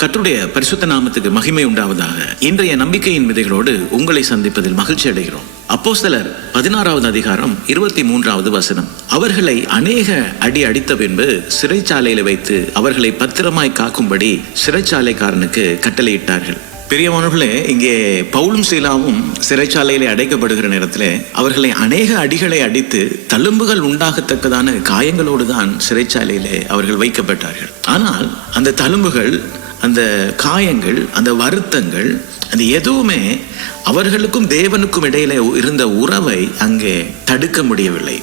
கத்துடைய பரிசுத்த நாமத்துக்கு மகிமை உண்டாவதாக. இன்றைய நம்பிக்கையின் விதைகளோடு உங்களை சந்திப்பதில் மகிழ்ச்சி அடைகிறோம். அப்போ சிலர் பதினாறாவது அதிகாரம் இருபத்தி மூன்றாவது வசனம். அவர்களை அநேக அடி அடித்த பின்பு சிறைச்சாலையில வைத்து அவர்களை பத்திரமாய் காக்கும்படி சிறைச்சாலைக்காரனுக்கு கட்டளையிட்டார்கள். பெரியவர்களே இங்கே பவுலும் சீலாவும் சிறைச்சாலையிலே அடைக்கப்படுகிற நேரத்தில் அவர்களை அநேக அடிகளை அடித்து தழும்புகள் உண்டாகத்தக்கதான காயங்களோடு தான் சிறைச்சாலையிலே அவர்கள் வைக்கப்பட்டார்கள். ஆனால் அந்த தழும்புகள் அந்த காயங்கள் அந்த வருத்தங்கள் அந்த எதுவுமே அவர்களுக்கும் தேவனுக்கும் இடையில இருந்த உறவை அங்கே தடுக்க முடியவில்லை.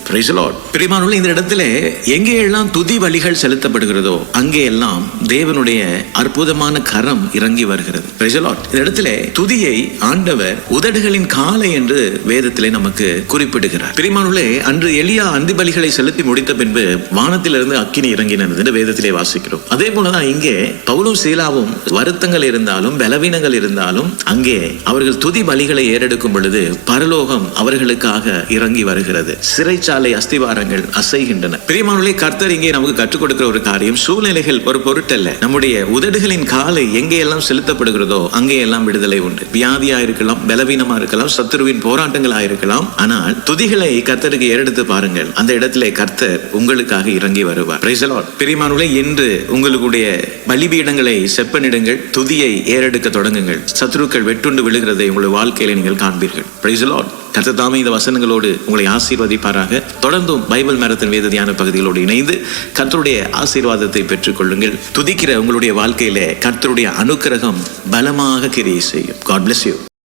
பிரிமானுள்ள இந்த இடத்துல எங்கே எல்லாம் துதி வழிகள் செலுத்தப்படுகிறதோ அங்கே எல்லாம் தேவனுடைய அற்புதமான கரம் இறங்கி வருகிறது. இந்த இடத்துல துதியை ஆண்டவர் உதடுகளின் காலை என்று வேதத்திலே நமக்கு குறிப்பிடுகிறார். பிரிமானுள்ளே அன்று எளியா அந்தி பலிகளை செலுத்தி முடித்த பின்பு வானத்திலிருந்து அக்கினி இறங்கினது என்று வேதத்திலே வாசிக்கிறோம். அதே போலதான் இங்கே பவுலும் சீலாவும் வருத்தங்கள் இருந்தாலும் பலவீனங்கள் இருந்தாலும் அங்கே அவர்கள் துதி பலிகளை ஏறெடுக்கும் பொழுது பரலோகம் அவர்களுக்காக இறங்கி வருகிறது. சிறைச்சாலை அஸ்திவாரங்கள் அசைகின்றன. பிரியமானவர்களே கர்த்தர் இங்கே நமக்கு கற்றுக் கொடுக்கிற ஒரு காரியம் சூழ்நிலைகள் ஒரு பொருட்டல்ல. நம்முடைய உதடுகளின் காலை எங்கே எல்லாம் செலுத்தப்படுகிறதோ அங்கே எல்லாம் விடுதலை உண்டு. வியாதியா இருக்கலாம் பலவீனமா இருக்கலாம் சத்துருவின் போராட்டங்களா இருக்கலாம். ஆனால் துதிகளை கர்த்தருக்கு ஏறெடுத்து பாருங்கள். அந்த இடத்திலே கர்த்தர் உங்களுக்காக இறங்கி வருவார். Praise பிரியமானவர்களே இன்று உங்களுடைய பலிபீடங்களை செப்பனிடுங்கள். துதியை ஏறெடுக்க தொடங்குங்கள். சத்ரு சத்துருக்கள் வெட்டுண்டு விழுகிறதை உங்களுடைய வாழ்க்கையில நீங்கள் காண்பீர்கள். Praise the தாமே இந்த வசனங்களோடு உங்களை ஆசீர்வதிப்பாராக. தொடர்ந்தும் பைபிள் மரத்தின் வேத தியான பகுதிகளோடு இணைந்து கர்த்தருடைய ஆசீர்வாதத்தை பெற்றுக்கொள்ளுங்கள். துதிக்கிற உங்களுடைய வாழ்க்கையில கர்த்தருடைய அனுக்கிரகம் பலமாக கிரியை செய்யும். God bless you